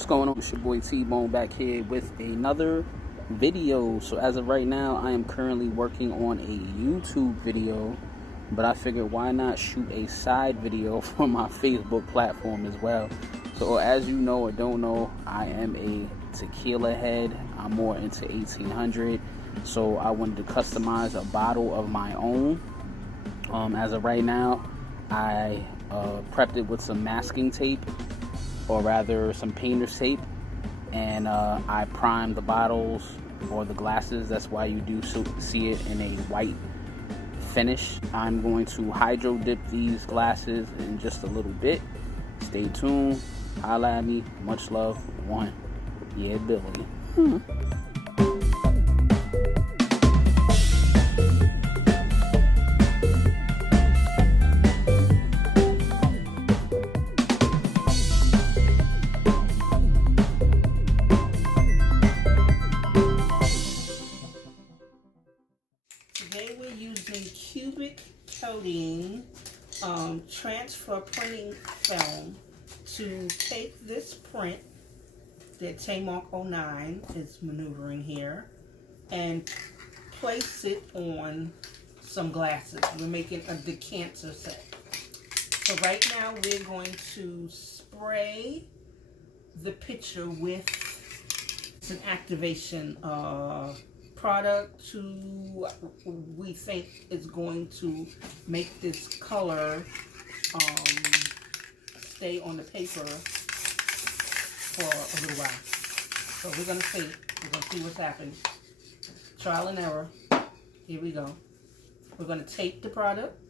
What's going on? It's your boy T-Bone back here with another video. So as of right now, I am currently working on a YouTube video, but I figured why not shoot a side video for my Facebook platform as well. So as you know or don't know, I am a tequila head. I'm more into 1800, so I wanted to customize a bottle of my own. As of right now, I prepped it with some masking tape, or rather some painter's tape, and I primed the bottles or the glasses. That's why you do see it in a white finish. I'm going to hydro dip these glasses in just a little bit. Stay tuned. Holla at me. Much love. One. Yeah, Billy. Today we're using cubic coating transfer printing film to take this print that Tamark 09 is maneuvering here and place it on some glasses. We're making a decanter set. So right now we're going to spray the picture with an activation product to we think is going to make this color stay on the paper for a little while. So we're gonna see what's happening. Trial and error. Here we go. We're gonna tape the product.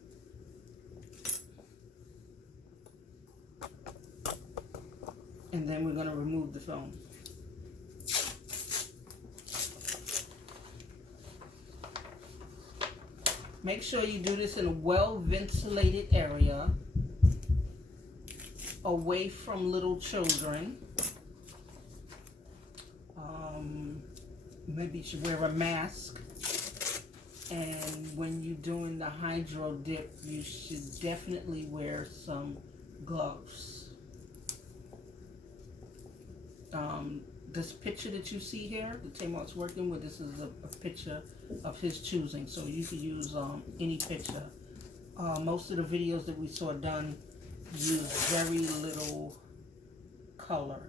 And then we're gonna remove the film. Make sure you do this in a well-ventilated area, away from little children. Maybe you should wear a mask. And when you're doing the hydro dip, you should definitely wear some gloves. This picture that you see here, that Tamark's working with, this is a picture of his choosing, so you can use any picture. Most of the videos that we saw done use very little color.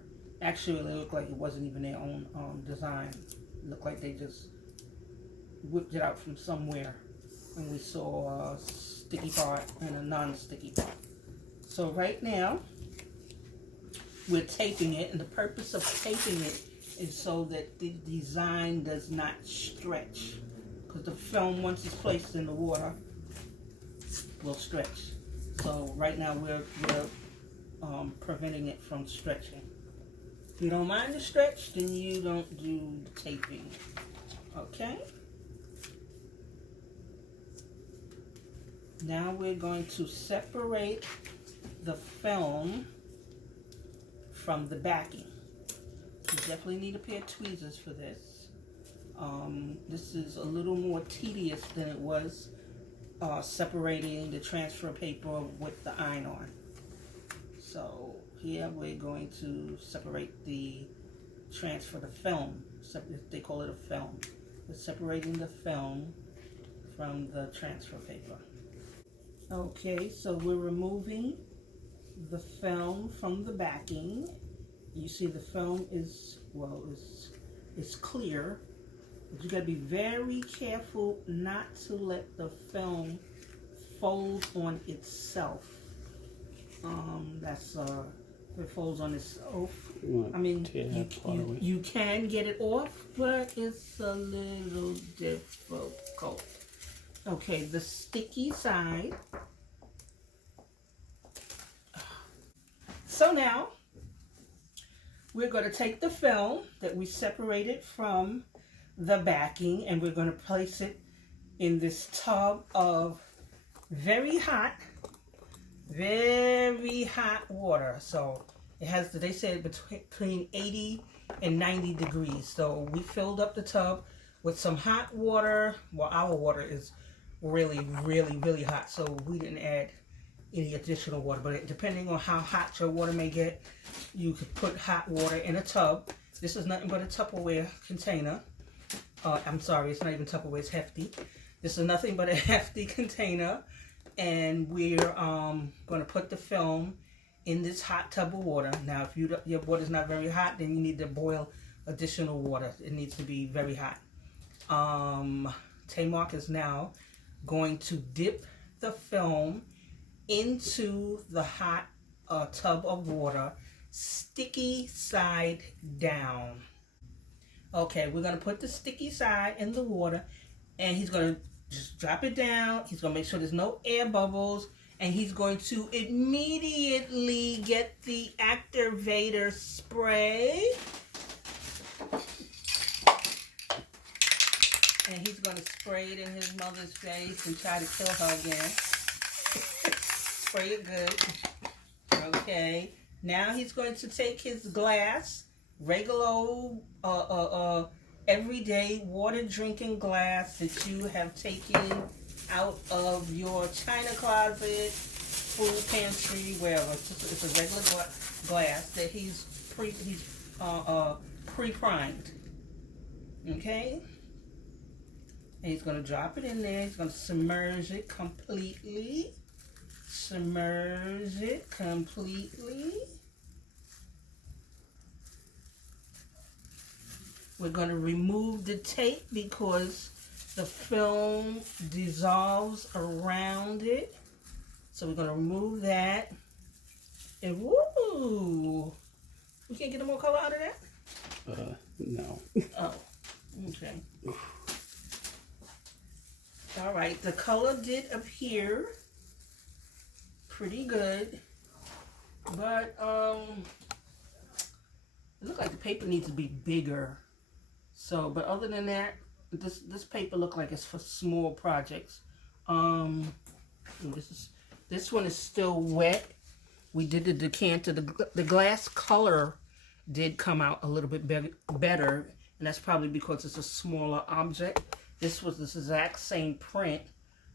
Actually, it looked like it wasn't even their own design. It looked like they just whipped it out from somewhere, and we saw a sticky part and a non-sticky part. So right now, we're taping it, and the purpose of taping it is so that the design does not stretch, because the film, once it's placed in the water, will stretch. So right now we're preventing it from stretching. If you don't mind the stretch, then you don't do the taping. Okay? Now we're going to separate the film from the backing. You definitely need a pair of tweezers for this. This is a little more tedious than it was separating the transfer paper with the iron-on. So here we're going to separate the film. They call it a film. We're separating the film from the transfer paper. Okay, so we're removing the film from the backing. You see the film is clear, but you got to be very careful not to let the film fold on itself. If it folds on itself, I mean, you can get it off, but it's a little difficult. Okay, the sticky side. So now, we're going to take the film that we separated from the backing, and we're going to place it in this tub of very hot water. So it has, they said, between 80 and 90 degrees. So we filled up the tub with some hot water. Well, our water is really, really, really hot, so we didn't add any additional water. But depending on how hot your water may get, you could put hot water in a tub. This is nothing but a Tupperware container. I'm sorry, it's not even Tupperware, it's hefty. This is nothing but a hefty container. And we're going to put the film in this hot tub of water. Now, if your water's not very hot, then you need to boil additional water. It needs to be very hot. Tamark is now going to dip the film into the hot tub of water, sticky side down. Okay, we're going to put the sticky side in the water, and he's going to just drop it down. He's going to make sure there's no air bubbles, and he's going to immediately get the activator spray. And he's going to spray it in his mother's face and try to kill her again. Spray it good. Okay. Now he's going to take his glass, regular old, everyday water drinking glass that you have taken out of your china closet, food pantry, wherever. It's a regular glass that he's pre-primed. Okay? And he's going to drop it in there. He's going to submerge it completely. Submerge it completely. We're going to remove the tape because the film dissolves around it. So we're going to remove that. And woo! We can't get no more color out of that? No. Oh, okay. All right, the color did appear pretty good, but it looks like the paper needs to be bigger. So, but other than that, this paper look like it's for small projects. This one is still wet. We did the decanter. The glass color did come out a little bit better, and that's probably because it's a smaller object. This was this exact same print,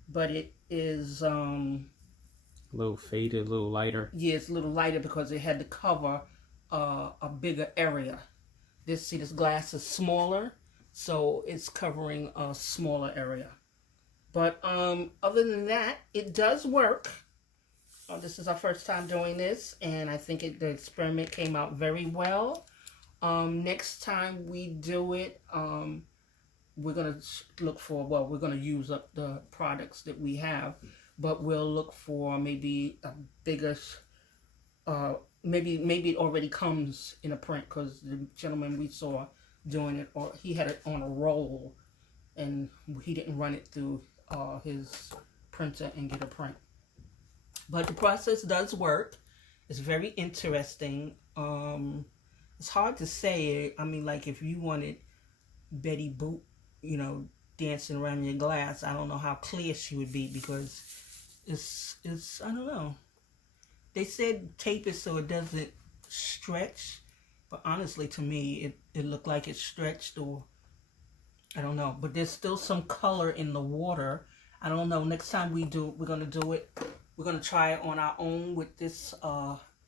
but it is a little faded, a little lighter. Yeah, it's a little lighter because it had to cover a bigger area. This glass is smaller, so it's covering a smaller area. But other than that, it does work. This is our first time doing this, and I think the experiment came out very well. Next time we do it, we're going to look for, we're going to use up the products that we have, but we'll look for maybe a bigger, maybe it already comes in a print, because the gentleman we saw doing it, or he had it on a roll, and he didn't run it through his printer and get a print. But the process does work. It's very interesting. It's hard to say. I mean, like, if you wanted Betty Boop, dancing around your glass, I don't know how clear she would be, because it's I don't know. They said tape it so it doesn't stretch, but honestly, to me, it looked like it stretched, or I don't know. But there's still some color in the water. I don't know. Next time we're gonna do it. We're gonna try it on our own with this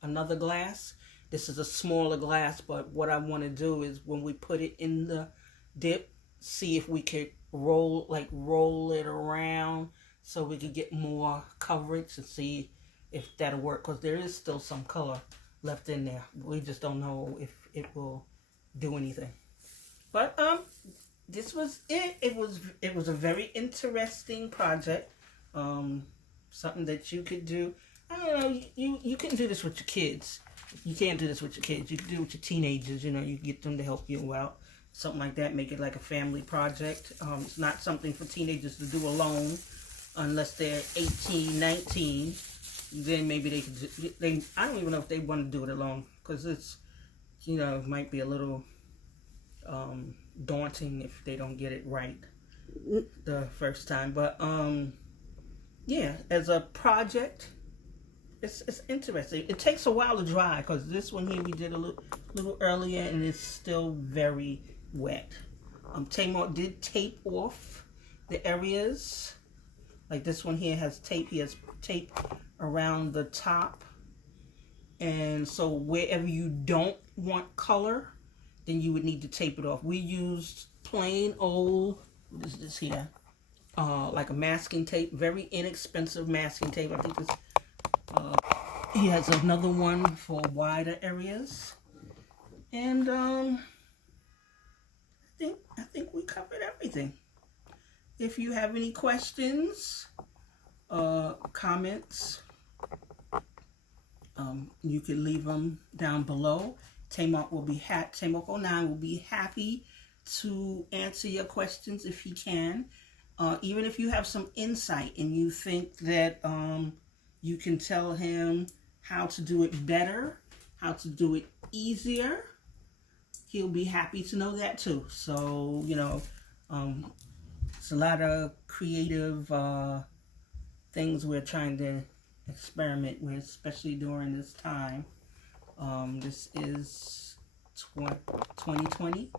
another glass. This is a smaller glass, but what I want to do is when we put it in the dip, see if we could roll it around so we could get more coverage and see if that'll work, because there is still some color left in there. We just don't know if it will do anything. But this was it. It was a very interesting project. Something that you could do. I don't know. You can do this with your kids. You can't do this with your kids. You can do it with your teenagers. You can get them to help you out. Something like that. Make it like a family project. It's not something for teenagers to do alone, unless they're 18, 19. Then maybe they could. I don't even know if they want to do it alone, because it's, might be a little daunting if they don't get it right the first time. But yeah, as a project, it's interesting. It takes a while to dry, because this one here we did a little earlier, and it's still very wet. Tamar did tape off the areas. Like this one here has tape. He has tape around the top. And so wherever you don't want color, then you would need to tape it off. We used plain old, what is this here? Like a masking tape, very inexpensive masking tape. I think it's, he has another one for wider areas. And I think we covered everything. If you have any questions, comments, you can leave them down below. Tamok will be Tamok09 will be happy to answer your questions if he can. Even if you have some insight and you think that you can tell him how to do it better, how to do it easier, he'll be happy to know that too. So, you know, it's a lot of creative things we're trying to experiment with, especially during this time. This is 2020.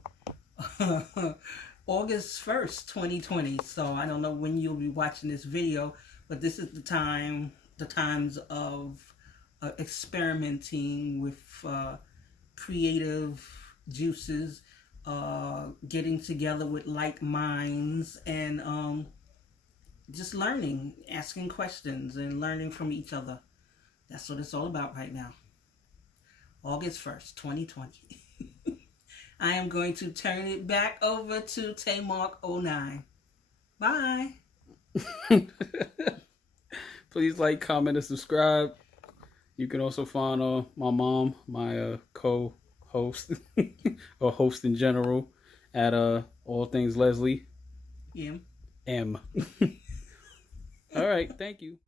August 1st, 2020. So I don't know when you'll be watching this video, but this is the times of experimenting with creative juices, getting together with like minds, and just learning, asking questions, and learning from each other. That's what it's all about right now. August 1st, 2020. I am going to turn it back over to Tamok09. Bye. Please like, comment, and subscribe. You can also find my mom, my co-host, or host in general, at All Things Leslie. M. All right, thank you.